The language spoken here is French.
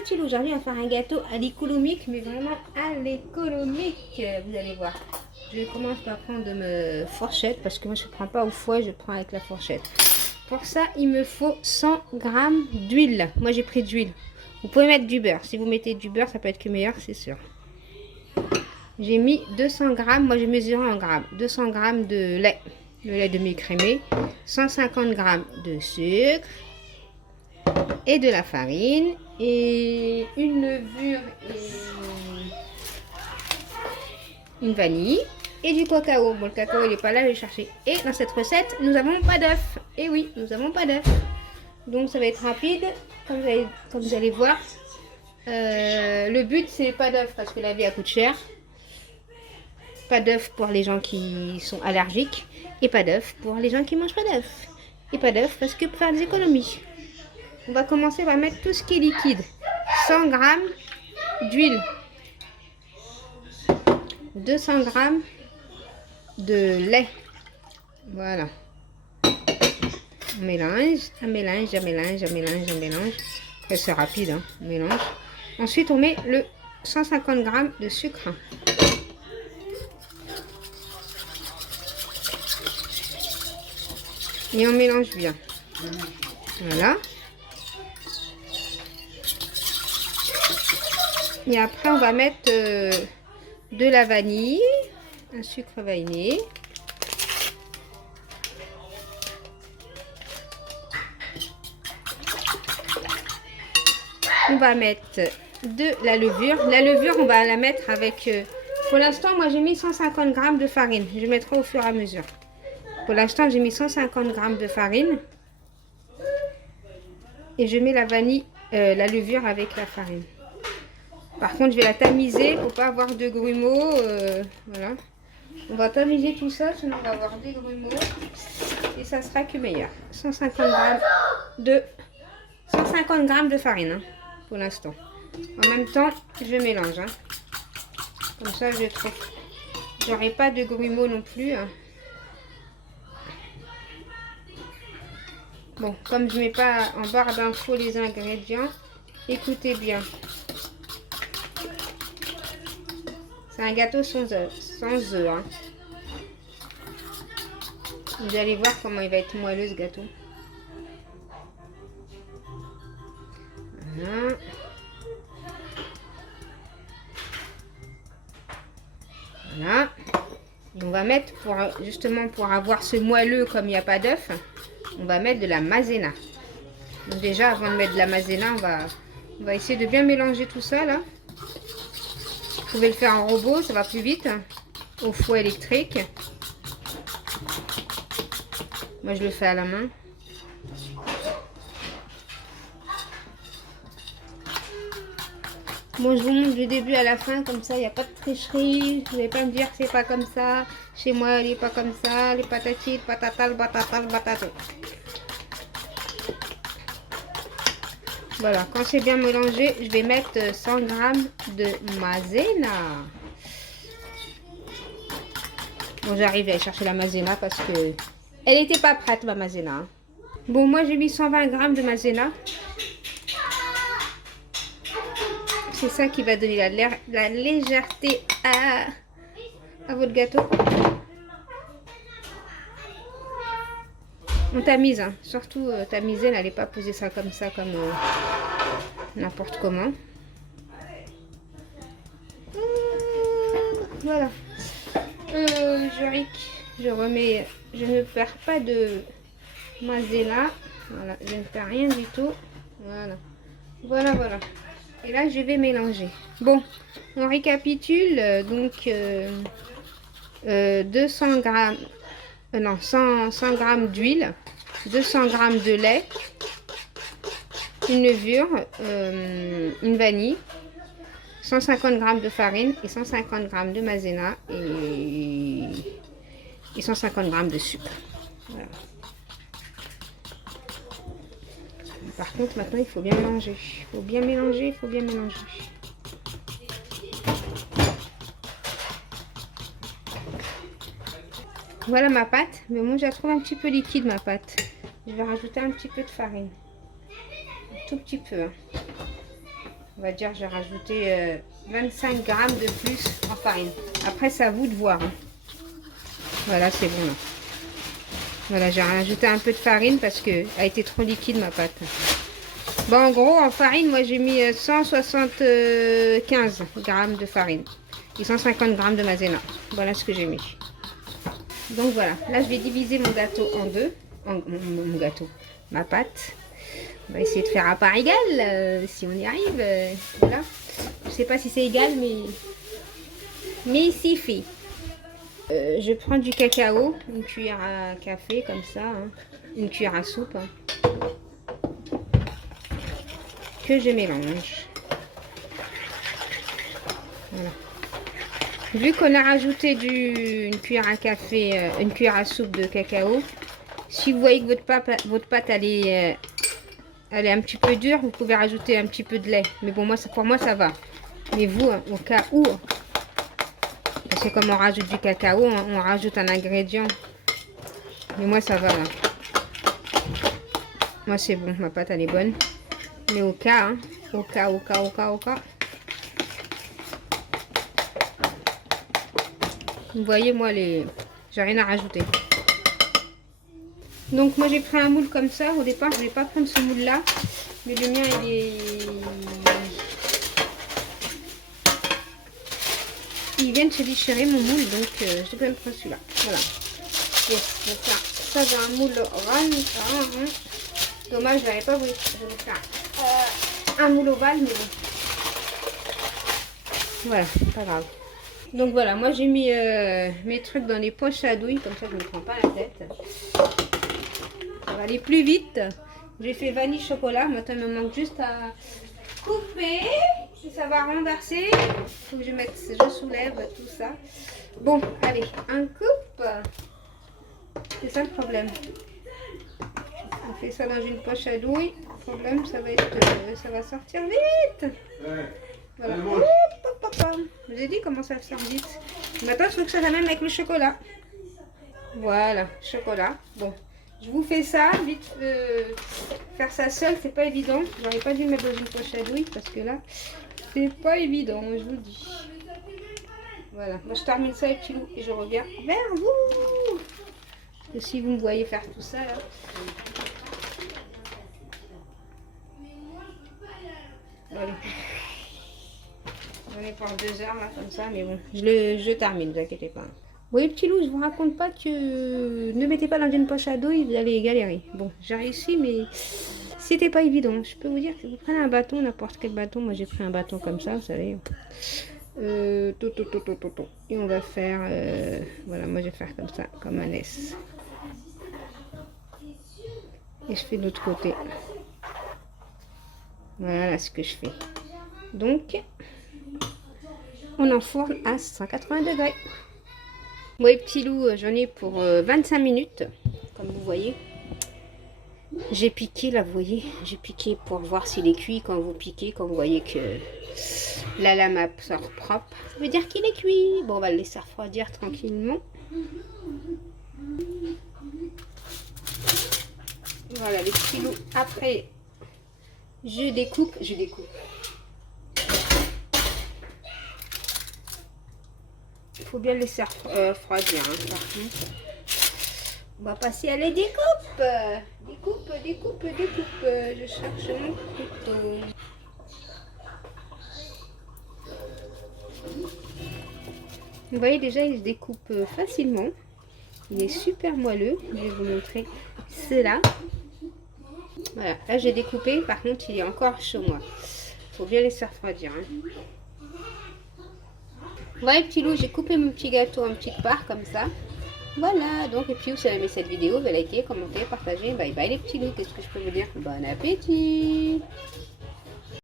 petit lot. Aujourd'hui, on va faire un gâteau à l'économique, mais vraiment à l'économique. Vous allez voir. Je commence par prendre ma fourchette, parce que moi, je ne prends pas au fouet, je prends avec la fourchette. Pour ça, il me faut 100 g d'huile. Moi, j'ai pris d'huile. Vous pouvez mettre du beurre. Si vous mettez du beurre, ça peut être que meilleur, c'est sûr. J'ai mis 200 g, moi j'ai mesuré en grammes, 200 g de lait, le lait demi-écrémé, 150 g de sucre et de la farine et une levure et une vanille et du cacao. Bon, le cacao il n'est pas là, je vais chercher. Et dans cette recette, nous n'avons pas d'œuf. Et oui, nous n'avons pas d'œuf. Donc ça va être rapide, comme vous allez voir. Le but c'est pas d'œuf parce que la vie elle coûte cher. Pas d'œuf pour les gens qui sont allergiques. Et pas d'œuf pour les gens qui mangent pas d'œuf. Et pas d'œuf parce que pour faire des économies. On va commencer par mettre tout ce qui est liquide. 100 g d'huile. 200 g de lait. Voilà. On mélange, on mélange, on mélange, on mélange, on mélange. C'est rapide, hein. On mélange. Ensuite, on met le 150 g de sucre. Et on mélange bien. Voilà. Et après, on va mettre de la vanille, un sucre vanillé. On va mettre de la levure. La levure, on va la mettre avec... pour l'instant, moi, j'ai mis 150 g de farine. Je mettrai au fur et à mesure. Pour l'instant, j'ai mis 150 g de farine. Et je mets la vanille, la levure avec la farine. Par contre, je vais la tamiser pour pas avoir de grumeaux. Voilà. On va tamiser tout ça, sinon on va avoir des grumeaux. Et ça sera que meilleur. 150 g de farine, hein, pour l'instant. En même temps, je mélange. Hein. Comme ça, je trouve. J'aurai pas de grumeaux non plus. Hein. Bon, comme je ne mets pas en barre d'infos les ingrédients, écoutez bien. C'est un gâteau sans œufs. Hein. Vous allez voir comment il va être moelleux ce gâteau. Voilà. Voilà. Et on va mettre, justement pour avoir ce moelleux comme il n'y a pas d'œuf, on va mettre de la maïzena. Donc déjà, avant de mettre de la maïzena, on va essayer de bien mélanger tout ça là. Vous pouvez le faire en robot, ça va plus vite, hein, au fouet électrique. Moi, je le fais à la main. Bon, je vous montre du début à la fin, comme ça, il n'y a pas de tricherie. Vous n'allez pas me dire que c'est pas comme ça. Chez moi, il n'est pas comme ça. Les patatis, le patata, le batata, le batato. Voilà, quand c'est bien mélangé, je vais mettre 100 g de maïzena. Bon, j'arrive à aller chercher la maïzena parce que elle n'était pas prête, ma maïzena. Hein. Bon, moi, j'ai mis 120 g de maïzena. C'est ça qui va donner la légèreté à votre gâteau. On tamise, hein. Surtout tamiser, n'allez pas poser ça comme n'importe comment. Voilà. Je remets, je ne perds pas de maïzena. Voilà, je ne perds rien du tout. Voilà. Voilà. Et là, je vais mélanger. Bon, on récapitule. Donc, 200 g, non, 100 g d'huile, 200 g de lait, une levure, une vanille, 150 g de farine et 150 g de maïzena et 150 g de sucre. Voilà. Par contre, maintenant, il faut bien mélanger. Il faut bien mélanger. Voilà ma pâte. Mais moi, je la trouve un petit peu liquide, ma pâte. Je vais rajouter un petit peu de farine. Un tout petit peu. Hein. On va dire j'ai rajouté 25 grammes de plus en farine. Après c'est à vous de voir. Hein. Voilà, c'est bon là. Voilà, j'ai rajouté un peu de farine parce que elle a été trop liquide ma pâte. Bon, en gros, en farine, moi j'ai mis 175 grammes de farine et 150 grammes de maïzena. Voilà ce que j'ai mis. Donc voilà, là je vais diviser mon gâteau en deux. Mon gâteau, ma pâte. On va essayer de faire à part égale, si on y arrive. Voilà. Je sais pas si c'est égal, mais c'est fait. Je prends du cacao, une cuillère à café comme ça, hein, une cuillère à soupe, hein, que je mélange. Voilà. Vu qu'on a rajouté une cuillère à café, une cuillère à soupe de cacao, si vous voyez que votre pâte elle est un petit peu dure, vous pouvez rajouter un petit peu de lait. Mais bon, pour moi ça va. Mais vous, au cas où, parce que comme on rajoute du cacao, on rajoute un ingrédient. Mais moi ça va là. Moi c'est bon, ma pâte elle est bonne. Mais au cas, hein, au cas. Vous voyez, moi j'ai rien à rajouter. Donc moi j'ai pris un moule comme ça. Au départ je voulais pas prendre ce moule là. Mais le mien il vient de se déchirer mon moule. Donc je vais me prendre celui-là. Voilà. Yes, donc là, ça j'ai un moule ovale. Dommage, je n'avais pas voulu faire un moule ovale, mais bon. Voilà, pas grave. Donc voilà, moi j'ai mis mes trucs dans les poches à douille, comme ça je ne me prends pas la tête. Ça va aller plus vite. J'ai fait vanille chocolat, maintenant il me manque juste à couper. Et ça va renverser. Il faut que je soulève tout ça. Bon, allez, un coupe. C'est ça le problème. On fait ça dans une poche à douille. Le problème, ça va sortir vite. Voilà. Hop, hop, hop. Je vous ai dit comment ça sort vite. Maintenant, il faut que ça va même avec le chocolat. Voilà, chocolat. Bon, je vous fais ça vite. Faire ça seul, c'est pas évident. J'aurais pas dû le mettre dans une poche à douille parce que là, c'est pas évident, je vous dis. Voilà, moi je termine ça avec Pilou et je reviens vers vous. Et si vous me voyez faire tout ça là. Voilà. J'en ai pour 2 heures là comme ça, mais bon, je termine, ne vous inquiétez pas. Vous voyez petit loup, je vous raconte pas que ne mettez pas dans une poche à douille, vous allez galérer. Bon, j'ai réussi, mais c'était pas évident. Je peux vous dire que vous prenez un bâton, n'importe quel bâton, moi j'ai pris un bâton comme ça, vous savez. Et on va faire, voilà, moi je vais faire comme ça, comme un S. Et je fais de l'autre côté. Voilà ce que je fais. Donc, on enfourne à 180 degrés. Moi, petit loup, j'en ai pour 25 minutes, comme vous voyez. J'ai piqué, là, vous voyez. J'ai piqué pour voir s'il est cuit. Quand vous piquez, quand vous voyez que la lame sort propre, ça veut dire qu'il est cuit. Bon, on va le laisser refroidir tranquillement. Voilà, les petits loups. Après, je découpe. Il faut bien le laisser refroidir, hein, par contre. On va passer à la découpe. Découpe. Je cherche mon couteau. Vous voyez déjà, il se découpe facilement. Il est super moelleux. Je vais vous montrer cela. Voilà, là j'ai découpé. Par contre, il est encore chaud, moi. Il faut bien laisser refroidir. Hein. Vous voyez, petit loup, j'ai coupé mon petit gâteau en petites parts comme ça. Voilà, donc, et puis, si vous avez aimé cette vidéo, likez, commentez, partagez. Bye bye les petits loups, qu'est-ce que je peux vous dire? Bon appétit!